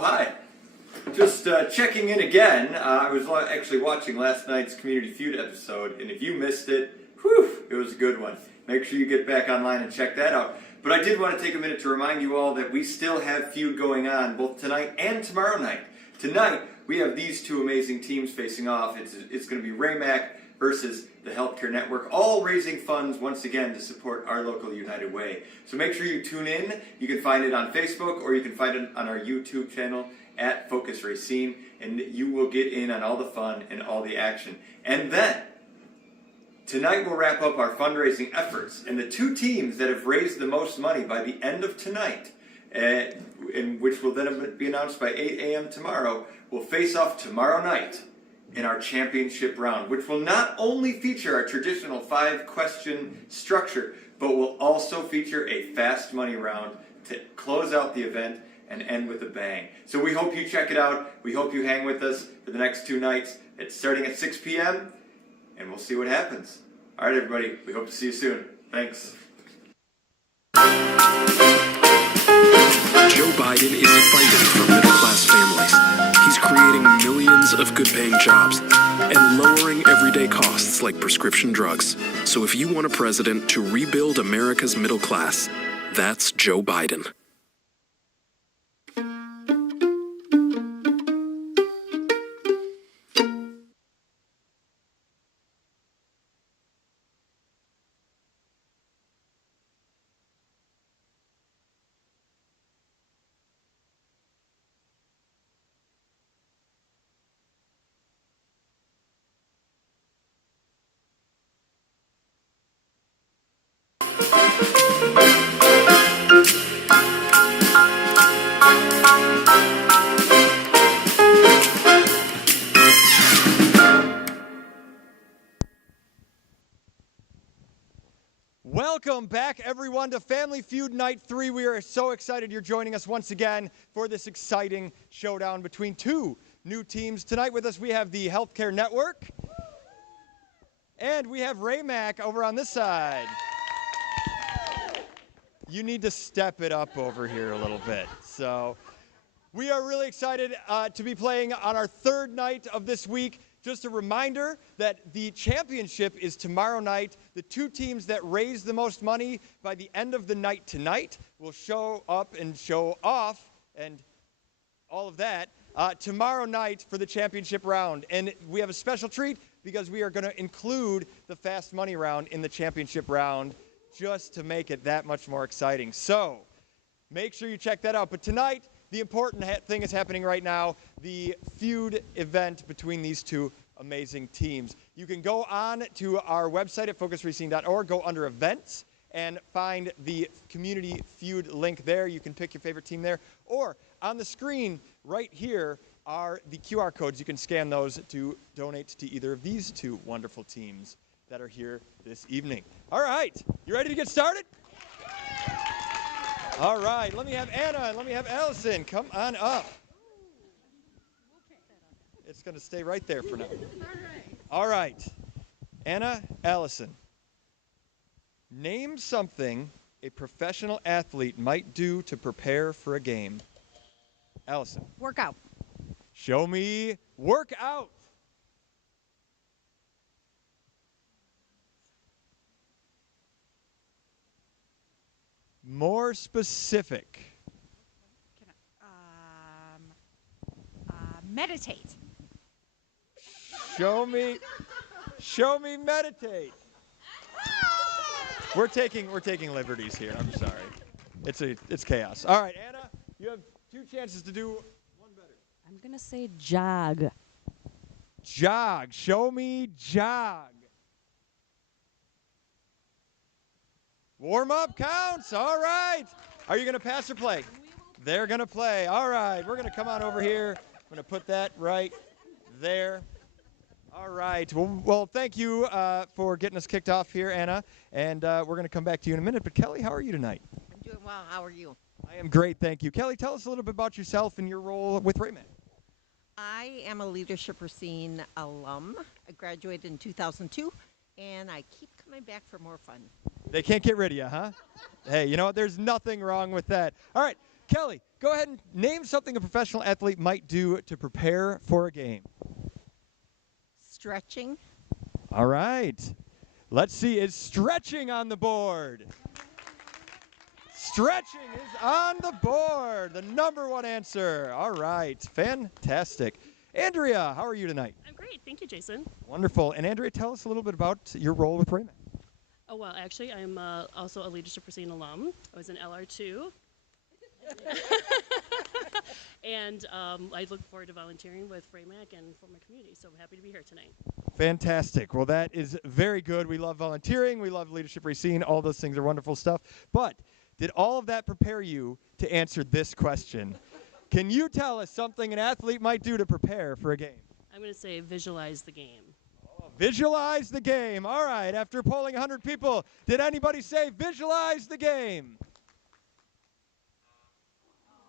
Hi. Just checking in again. I was actually watching last night's Community Feud episode, and if you missed it, whew, it was a good one. Make sure you get back online and check that out. But I did want to take a minute to remind you all that we still have Feud going on both tonight and tomorrow night. Tonight, we have these two amazing teams facing off. It's going to be Raymac versus the Healthcare Network, all raising funds once again to support our local United Way. So make sure you tune in. You can find it on Facebook or you can find it on our YouTube channel at Focus Racine, and you will get in on all the fun and all the action. And then, tonight we'll wrap up our fundraising efforts, and the two teams that have raised the most money by the end of tonight, and which will then be announced by 8 a.m. tomorrow, will face off tomorrow night in our championship round, which will not only feature our traditional 5-question structure, but will also feature a fast money round to close out the event and end with a bang. So we hope you check it out. We hope you hang with us for the next 2 nights. It's starting at 6 p.m., and we'll see what happens. All right, everybody, we hope to see you soon. Thanks. Joe Biden is fighting for middle-class families. He's creating millions of good-paying jobs and lowering everyday costs like prescription drugs. So if you want a president to rebuild America's middle class, that's Joe Biden. Welcome back, everyone, to Family Feud Night 3. We are so excited you're joining us once again for this exciting showdown between two new teams. Tonight with us, we have the Healthcare Network, and we have Raymac over on this side. You need to step it up over here a little bit. So we are really excited to be playing on our 3rd night of this week. Just a reminder that the championship is tomorrow night. The two teams that raise the most money by the end of the night tonight will show up and show off and all of that tomorrow night for the championship round. And we have a special treat because we are going to include the fast money round in the championship round just to make it that much more exciting. So make sure you check that out. But tonight, the important thing is happening right now, the feud event between these two amazing teams. You can go on to our website at focusracing.org, go under events, and find the community feud link there. You can pick your favorite team there. Or on the screen right here are the QR codes. You can scan those to donate to either of these two wonderful teams that are here this evening. All right, you ready to get started? All right, let me have Anna and let me have Allison. Come on up. It's going to stay right there for now. All right. Anna, Allison. Name something a professional athlete might do to prepare for a game. Allison. Workout. Show me workout. More specific. Meditate. Show me meditate. We're taking liberties here. I'm sorry. It's chaos. All right, Anna, you have 2 chances to do one better. I'm going to say jog. Jog. Show me jog. Warm up counts. All right. Are you going to pass or play? They're going to play. All right. We're going to come on over here. I'm going to put that right there. All right. Well, thank you for getting us kicked off here, Anna. And we're going to come back to you in a minute. But, Kelly, how are you tonight? I'm doing well. How are you? I am great, thank you. Kelly, tell us a little bit about yourself and your role with Raymac. I am a Leadership Racine alum. I graduated in 2002, and I keep coming back for more fun. They can't get rid of you, huh? Hey, you know what? There's nothing wrong with that. All right. Kelly, go ahead and name something a professional athlete might do to prepare for a game. Stretching. All right. Let's see. Is stretching on the board? Stretching is on the board. The number one answer. All right. Fantastic. Andrea, how are you tonight? I'm great. Thank you, Jason. Wonderful. And Andrea, tell us a little bit about your role with Raymac. Oh, well, actually, I'm also a Leadership Racine alum. I was in LR2. And I look forward to volunteering with Raymac and for my community, so I'm happy to be here tonight. Fantastic. Well, that is very good. We love volunteering. We love Leadership Racine. All those things are wonderful stuff. But did all of that prepare you to answer this question? Can you tell us something an athlete might do to prepare for a game? I'm going to say visualize the game. Visualize the game. All right. After polling 100 people, did anybody say visualize the game?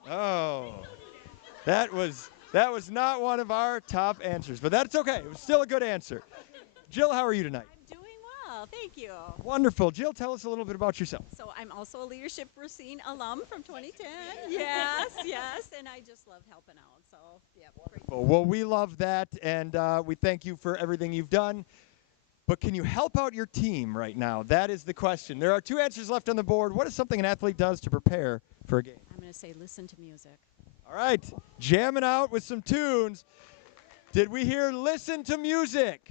Oh, that was not one of our top answers, but that's okay. It was still a good answer. Jill, how are you tonight? I'm doing well, thank you. Wonderful. Jill, tell us a little bit about yourself. So I'm also a Leadership Racine alum from 2010. Yes, and I just love helping out. So yeah, great. Well, we love that, and we thank you for everything you've done. But can you help out your team right now? That is the question. There are two answers left on the board. What is something an athlete does to prepare for a game? I'm going to say listen to music. All right, jamming out with some tunes. Did we hear listen to music?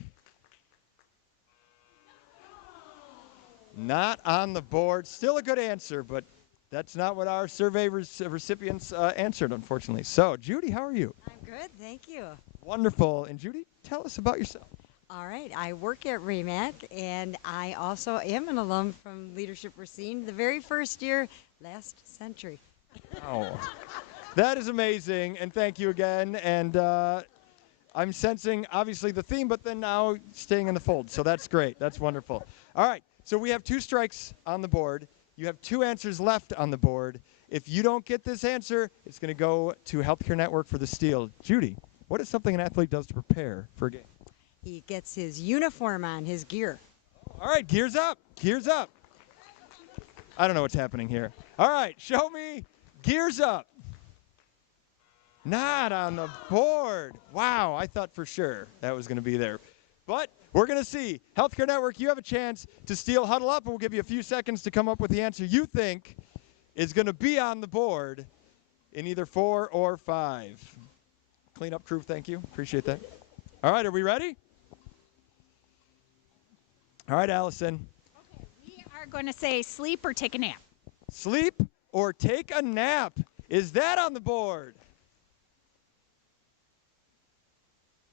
Not on the board. Still a good answer, but that's not what our survey recipients answered, unfortunately. So, Judy, how are you? I'm good, thank you. Wonderful. And Judy, tell us about yourself. All right, I work at Raymac, and I also am an alum from Leadership Racine, the very first year, last century. Oh, that is amazing, and thank you again. And I'm sensing, obviously, the theme, but then now staying in the fold, so that's great. That's wonderful. All right, so we have 2 strikes on the board. You have 2 answers left on the board. If you don't get this answer, it's going to go to Healthcare Network for the steal. Judy, what is something an athlete does to prepare for a game? He gets his uniform on, his gear. All right, gears up, gears up. I don't know what's happening here. All right, show me gears up. Not on the board. Wow, I thought for sure that was going to be there. But we're going to see. Healthcare Network, you have a chance to steal. Huddle up, and we'll give you a few seconds to come up with the answer you think is going to be on the board in either 4 or 5. Cleanup crew, thank you. Appreciate that. All right, are we ready? All right, Allison. Okay, we are going to say sleep or take a nap. Sleep or take a nap. Is that on the board?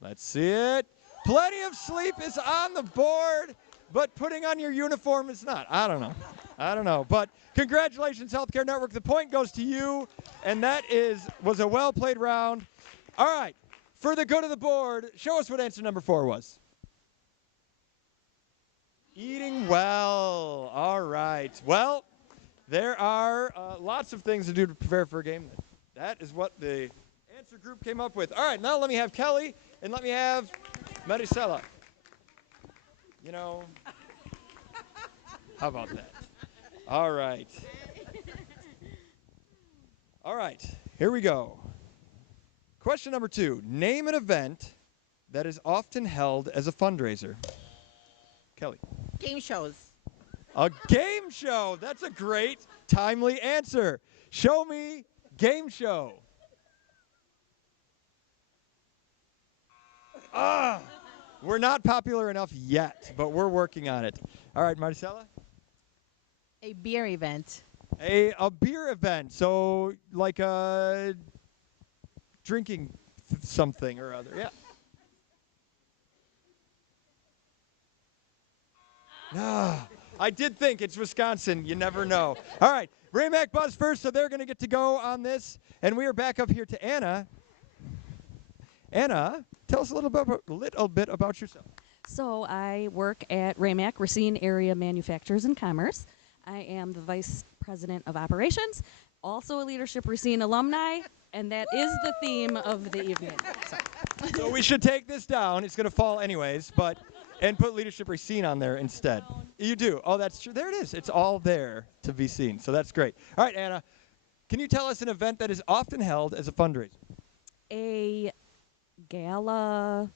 Let's see it. Plenty of sleep is on the board, but putting on your uniform is not. I don't know. But congratulations, Healthcare Network. The point goes to you, and that was a well-played round. All right. For the good of the board, show us what answer number 4 was. Eating well. All right. Well, there are lots of things to do to prepare for a game. That is what the answer group came up with. All right, now let me have Kelly and let me have Maricela. You know, how about that? All right. All right, here we go. Question number 2. Name an event that is often held as a fundraiser. Kelly. Game shows. A game show. That's a great, timely answer. Show me game show. We're not popular enough yet, but we're working on it. All right, Maricela? A beer event. A beer event. So like a drinking something or other. Yeah. I did think it's Wisconsin. You never know. All right, Raymac Buzz first, so they're going to get to go on this. And we are back up here to Anna. Anna, tell us a little bit about yourself. So I work at Raymac, Racine Area Manufacturers and Commerce. I am the Vice President of Operations, also a Leadership Racine alumni, and that is the theme of the evening. So we should take this down. It's going to fall anyways, and put Leadership Racine on there instead. You do. Oh, that's true. There it is. It's all there to be seen. So that's great. All right, Anna. can you tell us an event that is often held as a fundraiser? A gala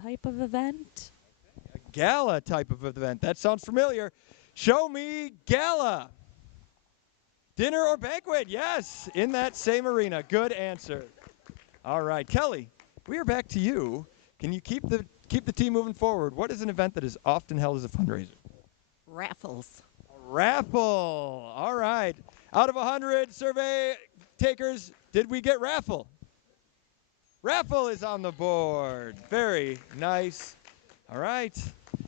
type of event. Gala type of event. That sounds familiar. Show me gala. Dinner or banquet? Yes, in that same arena. Good answer. All right, Kelly, we are back to you. Can you keep the team moving forward? What is an event that is often held as a fundraiser? Raffles. A raffle. All right. Out of 100 survey takers, did we get raffle? Raffle is on the board. Very nice. All right.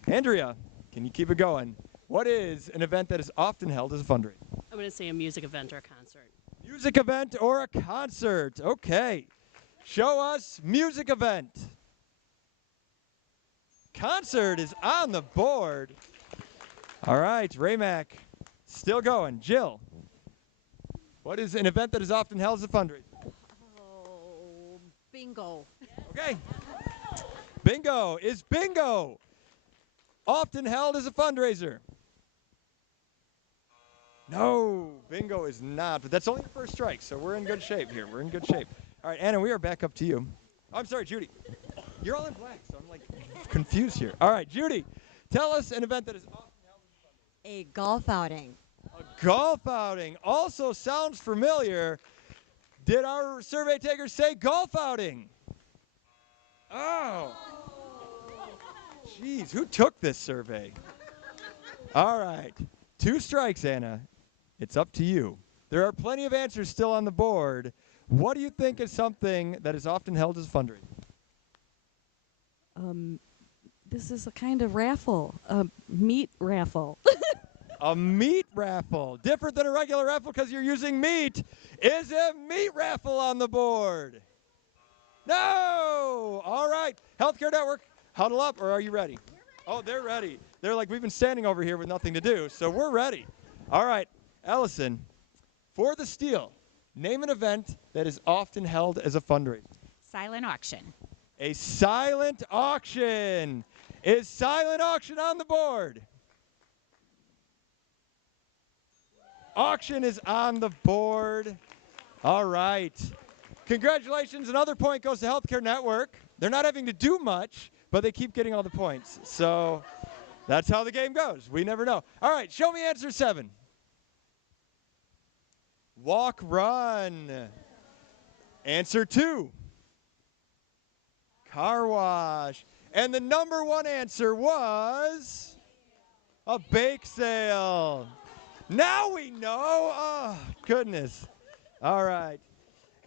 Andrea, can you keep it going? What is an event that is often held as a fundraiser? I'm going to say a music event or a concert. Music event or a concert. Okay. Show us music event. Concert is on the board. All right, Raymac, still going. Jill, what is an event that is often held as a fundraiser? Oh, bingo. Okay. Bingo. Is bingo often held as a fundraiser? No, bingo is not, but that's only the first strike, so we're in good shape here. We're in good shape. All right, Anna, we are back up to you. I'm sorry, Judy. You're all in black, so I'm like confused here. All right, Judy, tell us an event that is often held as a fundraiser. A golf outing. A golf outing also sounds familiar. Did our survey takers say golf outing? Oh. Jeez, who took this survey? All right. 2 strikes, Anna. It's up to you. There are plenty of answers still on the board. What do you think is something that is often held as a fundraiser? This is a kind of raffle, a meat raffle. A meat raffle. Different than a regular raffle because you're using meat. Is a meat raffle on the board? No! All right. Healthcare Network, huddle up, or are you ready? Oh, they're ready. They're like, we've been standing over here with nothing to do, so we're ready. All right. Ellison, for the steal, name an event that is often held as a fundraiser. Silent auction. A silent auction. Is silent auction on the board? Auction is on the board. All right. Congratulations. Another point goes to Healthcare Network. They're not having to do much, but they keep getting all the points. So that's how the game goes. We never know. All right. Show me answer 7. Walk, run. Answer 2. Car wash. And the number 1 answer was a bake sale. Now we know. Oh, goodness. All right.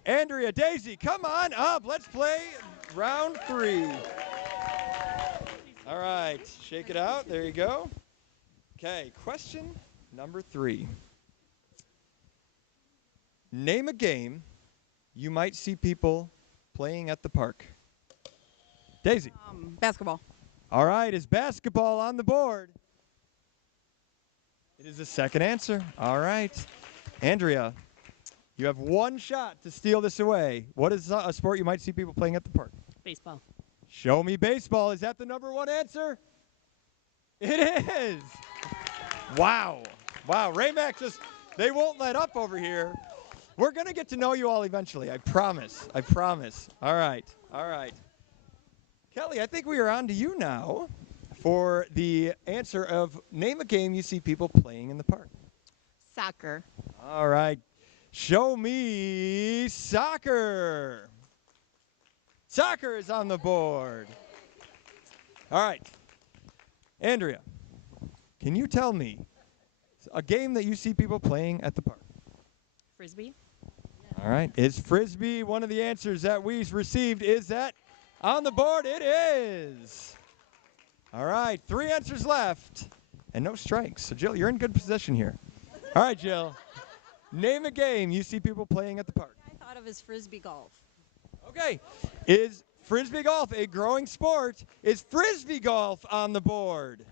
Andrea, Daisy, come on up. Let's play round 3. All right. Shake it out. There you go. Okay. Question number 3. Name a game you might see people playing at the park. Daisy. Basketball. All right. Is basketball on the board? It is the second answer. All right. Andrea, you have 1 shot to steal this away. What is a sport you might see people playing at the park? Baseball. Show me baseball. Is that the number 1 answer? It is. Wow. Wow. Raymac they won't let up over here. We're going to get to know you all eventually. I promise. I promise. All right. All right. Kelly, I think we are on to you now for the answer of name a game you see people playing in the park. Soccer. All right. Show me soccer. Soccer is on the board. All right. Andrea, can you tell me a game that you see people playing at the park? Frisbee. All right. Is Frisbee one of the answers that we received? Is that on the board? It is. All right. 3 answers left and no strikes. So, Jill, you're in good position here. All right, Jill. Name a game you see people playing at the park. I thought of as frisbee golf. Okay. Is Frisbee golf a growing sport? Is Frisbee golf on the board?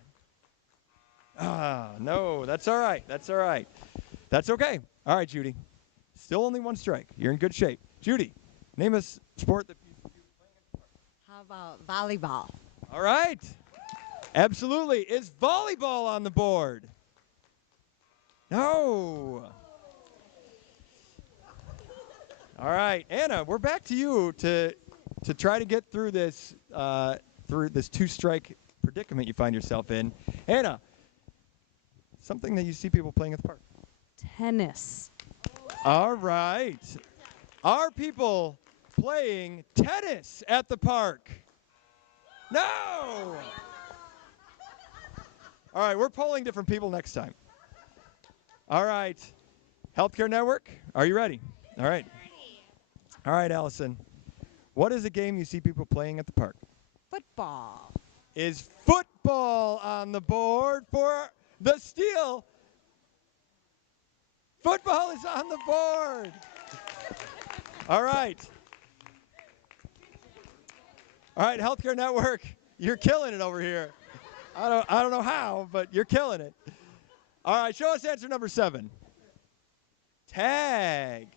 No. That's all right. That's all right. That's okay. All right, Judy. Still only 1 strike. You're in good shape. Judy, name a sport that people playing at the park. How about volleyball? All right. Absolutely. Is volleyball on the board? No. All right, Anna, we're back to you to try to get through this two-strike predicament you find yourself in. Anna, something that you see people playing at the park. Tennis. All right. Are people playing tennis at the park? No! All right, we're polling different people next time. All right. Healthcare Network, are you ready? All right. All right, Allison. What is a game you see people playing at the park? Football. Is football on the board for the steal? Football is on the board. All right. All right, Healthcare Network, you're killing it over here. I don't know how, but you're killing it. All right, show us answer number 7. Tag.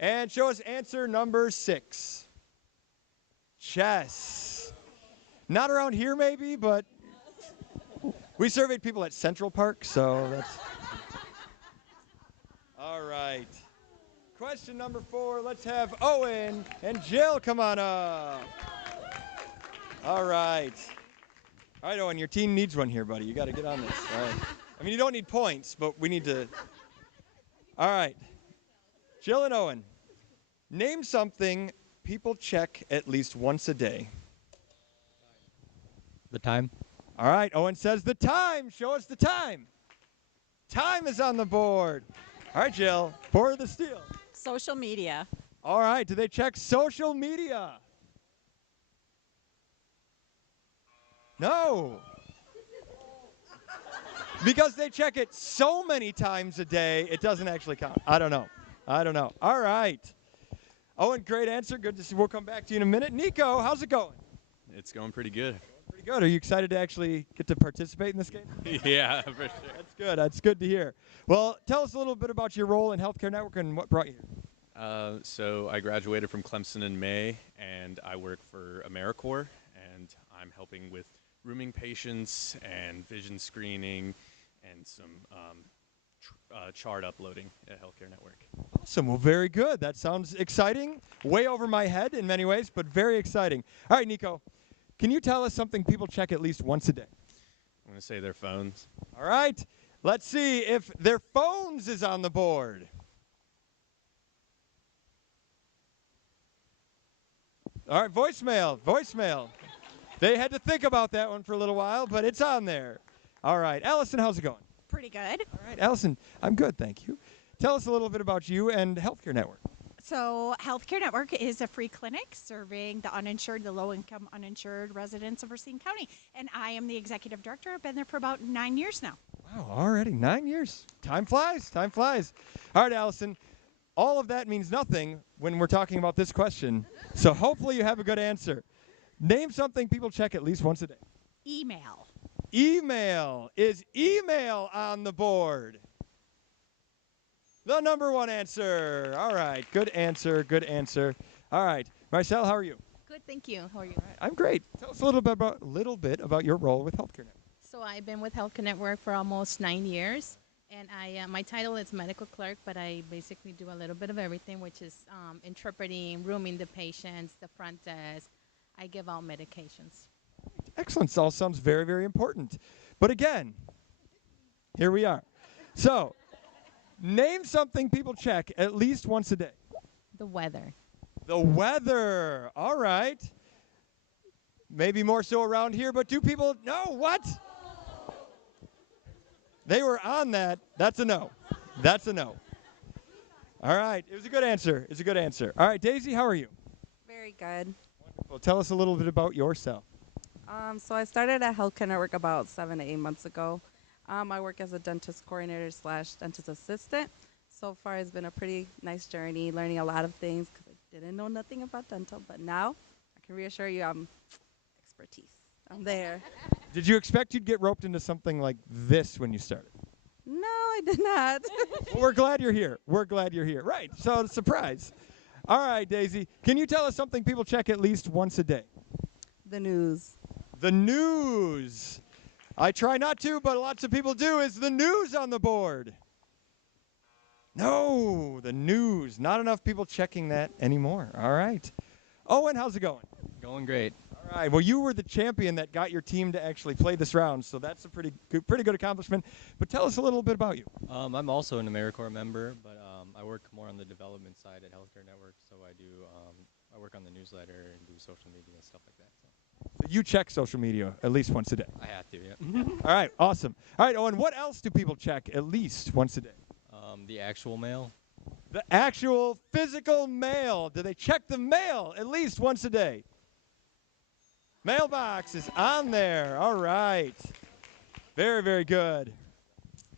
And show us answer number 6. Chess. Not around here maybe, but we surveyed people at Central Park, so that's... All right. Question number 4, let's have Owen and Jill come on up. All right. All right, Owen, your team needs one here, buddy. You got to get on this. All right. I mean, you don't need points, but we need to... All right. Jill and Owen, name something people check at least once a day. The time. All right, Owen says the time. Show us the time. Time is on the board. All right, Jill, for the steal. Social media. All right, do they check social media? No. Because they check it so many times a day, it doesn't actually count. I don't know. All right. Owen, great answer. Good to see. We'll come back to you in a minute. Nico, how's it going? It's going pretty good. Pretty good. Are you excited to actually get to participate in this game? Yeah, for sure. That's good. That's good to hear. Well, tell us a little bit about your role in Healthcare Network and what brought you here. So I graduated from Clemson in May, and I work for AmeriCorps, and I'm helping with rooming patients and vision screening and some chart uploading at Healthcare Network. Awesome. Well, very good. That sounds exciting. Way over my head in many ways, but very exciting. All right, Nico, can you tell us something people check at least once a day? I'm going to say their phones. All right. Let's see if their phones is on the board. All right, voicemail. They had to think about that one for a little while, but it's on there. All right. Allison, how's it going? Pretty good. All right, Allison, I'm good, thank you. Tell us a little bit about you and Healthcare Network. So, Healthcare Network is a free clinic serving the uninsured, the low-income uninsured residents of Racine County. And I am the executive director. I've been there for about 9 years now. Wow, already 9 years. Time flies. All right, Allison, all of that means nothing when we're talking about this question. So hopefully you have a good answer. Name something people check at least once a day. Email. Email. Is email on the board? The number 1 answer. All right, good answer. All right, Marcel, how are you? Good, thank you. How are you? All right, I'm great. Tell us a little bit about your role with Healthcare Network. So I've been with Healthcare Network for almost 9 years, and my title is medical clerk, but I basically do a little bit of everything, which is interpreting, rooming the patients, the front desk. I give out medications. Excellent. All sounds very, very important. But again, here we are. So, name something people check at least once a day. The weather. The weather. All right. Maybe more so around here, but do people know what? They were on that. That's a no. All right. It was a good answer. All right, Daisy, how are you? Very good. Wonderful. Tell us a little bit about yourself. So I started at Healthcare Network about 7 to 8 months ago. I work as a dentist coordinator / dentist assistant. So far, it's been a pretty nice journey, learning a lot of things because I didn't know nothing about dental. But now, I can reassure you, I'm there. Did you expect you'd get roped into something like this when you started? No, I did not. Well, we're glad you're here. Right. So, surprise. All right, Daisy. Can you tell us something people check at least once a day? The news. The news. I try not to, but lots of people do. Is the news on the board? No, the news. Not enough people checking that anymore. All right. Owen, how's it going? Going great. All right. Well, you were the champion that got your team to actually play this round, so that's a pretty good accomplishment. But tell us a little bit about you. I'm also an AmeriCorps member, but I work more on the development side at Healthcare Network. So I work on the newsletter and do social media and stuff like that. So you check social media at least once a day. I have to, yeah. All right. Awesome. All right, Owen. What else do people check at least once a day? The actual mail. The actual physical mail. Do they check the mail at least once a day? Mailbox is on there. All right. Very, very good.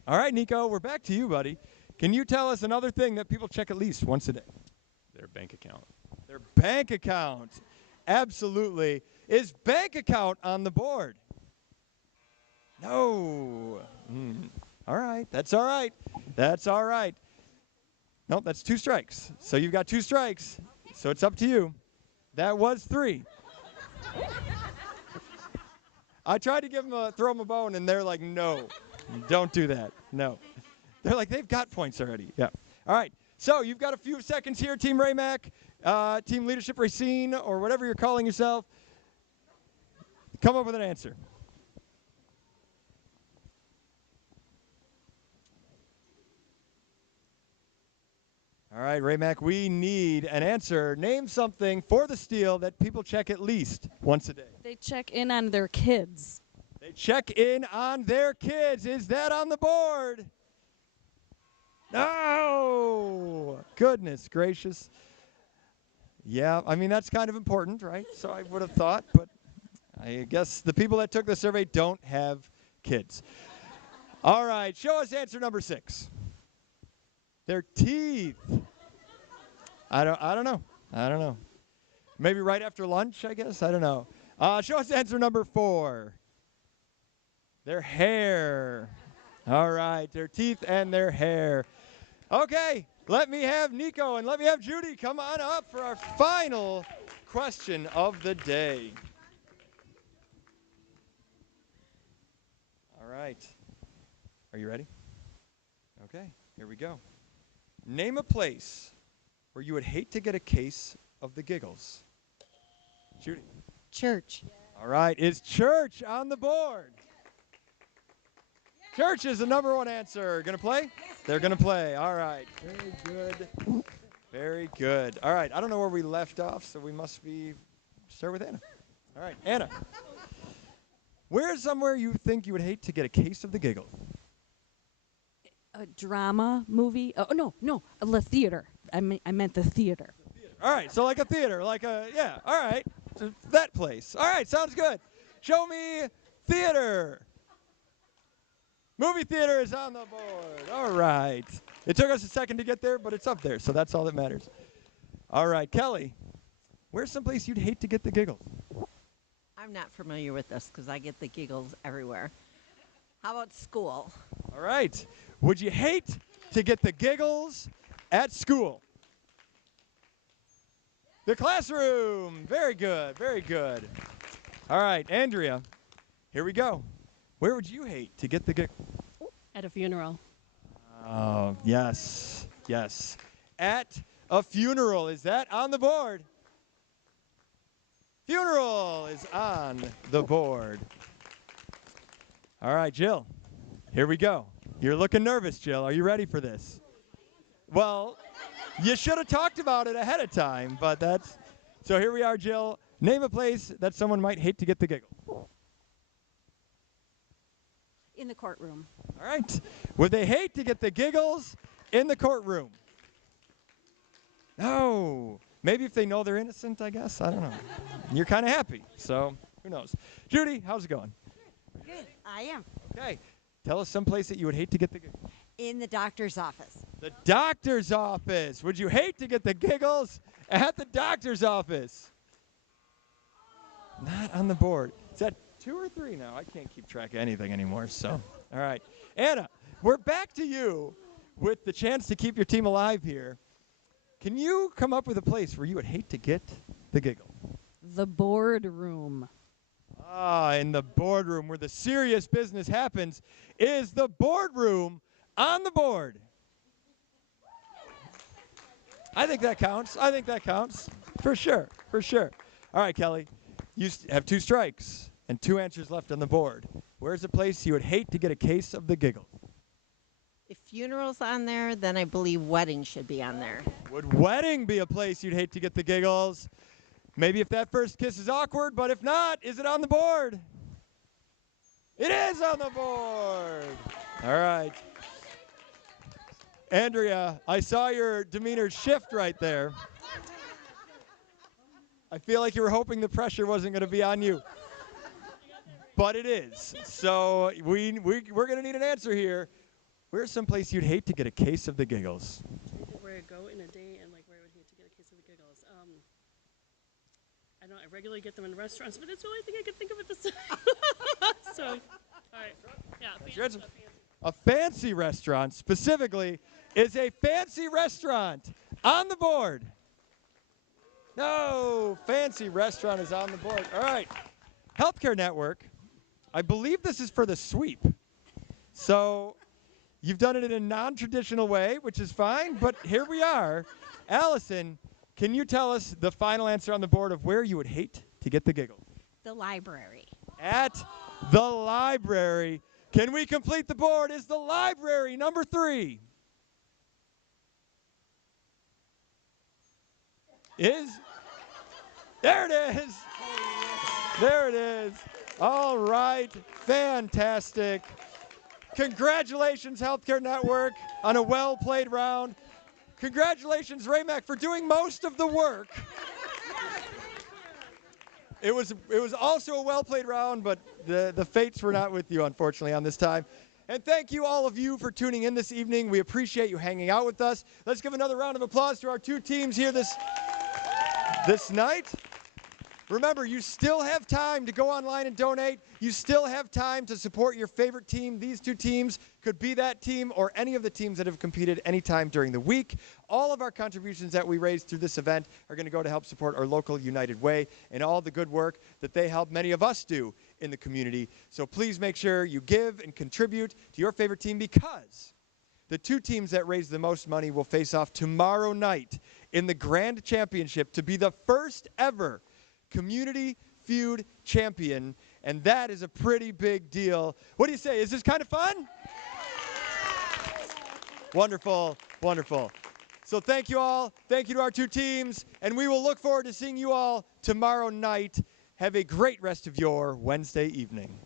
All right, Nico, we're back to you, buddy. Can you tell us another thing that people check at least once a day? Their bank account. Their bank account. Absolutely. Is bank account on the board? No. All right. That's all right. That's all right. Nope, that's 2 strikes. So you've got 2 strikes. So it's up to you. That was 3. I tried to throw them a bone, and they're like, no, don't do that. No. They're like, they've got points already. Yeah. All right. So you've got a few seconds here, Team Raymac, Team Leadership Racine, or whatever you're calling yourself. Come up with an answer. All right, Raymac, we need an answer. Name something for the steal that people check at least once a day. They check in on their kids. They check in on their kids. Is that on the board? No! Goodness gracious. Yeah, I mean, that's kind of important, right? So I would have thought, but I guess the people that took the survey don't have kids. All right, show us answer number 6. Their teeth. I don't know. Maybe right after lunch, I guess. I don't know. Show us answer number 4. Their hair. All right, their teeth and their hair. Okay, let me have Nico and let me have Judy come on up for our final question of the day. All right. Are you ready? Okay, here we go. Name a place where you would hate to get a case of the giggles. Judy. Church. All right, is church on the board? Church is the number 1 answer. Going to play? They're going to play. All right. Very good. Very good. All right, I don't know where we left off, so we must start with Anna. All right, Anna. Where's somewhere you think you would hate to get a case of the giggles? A drama movie. Oh, no, the theater. I meant the theater. All right, so like a theater, all right. So that place. All right, sounds good. Show me theater. Movie theater is on the board. All right. It took us a second to get there, but it's up there, so that's all that matters. All right, Kelly, where's someplace you'd hate to get the giggles? I'm not familiar with this because I get the giggles everywhere. How about school? All right. Would you hate to get the giggles at school? The classroom. Very good. Very good. All right, Andrea, here we go. Where would you hate to get the giggles? At a funeral. Oh, yes. Yes. At a funeral. Is that on the board? Funeral is on the board. All right, Jill, here we go. You're looking nervous, Jill. Are you ready for this? Well, you should have talked about it ahead of time, but that's... So here we are, Jill. Name a place that someone might hate to get the giggle. In the courtroom. All right. Would they hate to get the giggles in the courtroom? No. Maybe if they know they're innocent, I guess. I don't know. You're kind of happy, so who knows. Judy, how's it going? Good. I am. Okay. Tell us some place that you would hate to get the giggles. In the doctor's office. The doctor's office. Would you hate to get the giggles at the doctor's office? Not on the board. Is that 2 or 3 now? I can't keep track of anything anymore, so. All right. Anna, we're back to you with the chance to keep your team alive here. Can you come up with a place where you would hate to get the giggle? The boardroom. In the boardroom where the serious business happens. Is the boardroom on the board? I think that counts. I think that counts. For sure. For sure. All right, Kelly. You have 2 strikes and 2 answers left on the board. Where's a place you would hate to get a case of the giggles? If funeral's on there, then I believe wedding should be on there. Would wedding be a place you'd hate to get the giggles? Maybe if that first kiss is awkward, but if not, is it on the board? It is on the board. All right. Andrea, I saw your demeanor shift right there. I feel like you were hoping the pressure wasn't going to be on you. But it is. So we're going to need an answer here. Where's someplace you'd hate to get a case of the giggles? Where I go in a day and like where I would hate to get a case of the giggles. I don't. I regularly get them in restaurants, but that's the only thing I can think of at this time. So, all right. Yeah. A fancy restaurant, specifically, is a fancy restaurant on the board. No, fancy restaurant is on the board. All right. Healthcare Network, I believe this is for the sweep. So you've done it in a non-traditional way, which is fine, but here we are. Allison, can you tell us the final answer on the board of where you would hate to get the giggles? The library. At the library. Can we complete the board? Is the library number 3? There it is. There it is. All right. Fantastic. Congratulations, Healthcare Network, on a well-played round. Congratulations, Raymac, for doing most of the work. It was also a well-played round, but the fates were not with you, unfortunately, on this time. And thank you, all of you, for tuning in this evening. We appreciate you hanging out with us. Let's give another round of applause to our 2 teams here this night. Remember, you still have time to go online and donate. You still have time to support your favorite team. These 2 teams could be that team or any of the teams that have competed anytime during the week. All of our contributions that we raise through this event are going to go to help support our local United Way and all the good work that they help many of us do in the community. So please make sure you give and contribute to your favorite team, because the 2 teams that raise the most money will face off tomorrow night in the Grand Championship to be the first ever Community Feud champion, and that is a pretty big deal. What do you say? Is this kind of fun? Wonderful, wonderful. So thank you all. Thank you to our 2 teams, and we will look forward to seeing you all tomorrow night. Have a great rest of your Wednesday evening.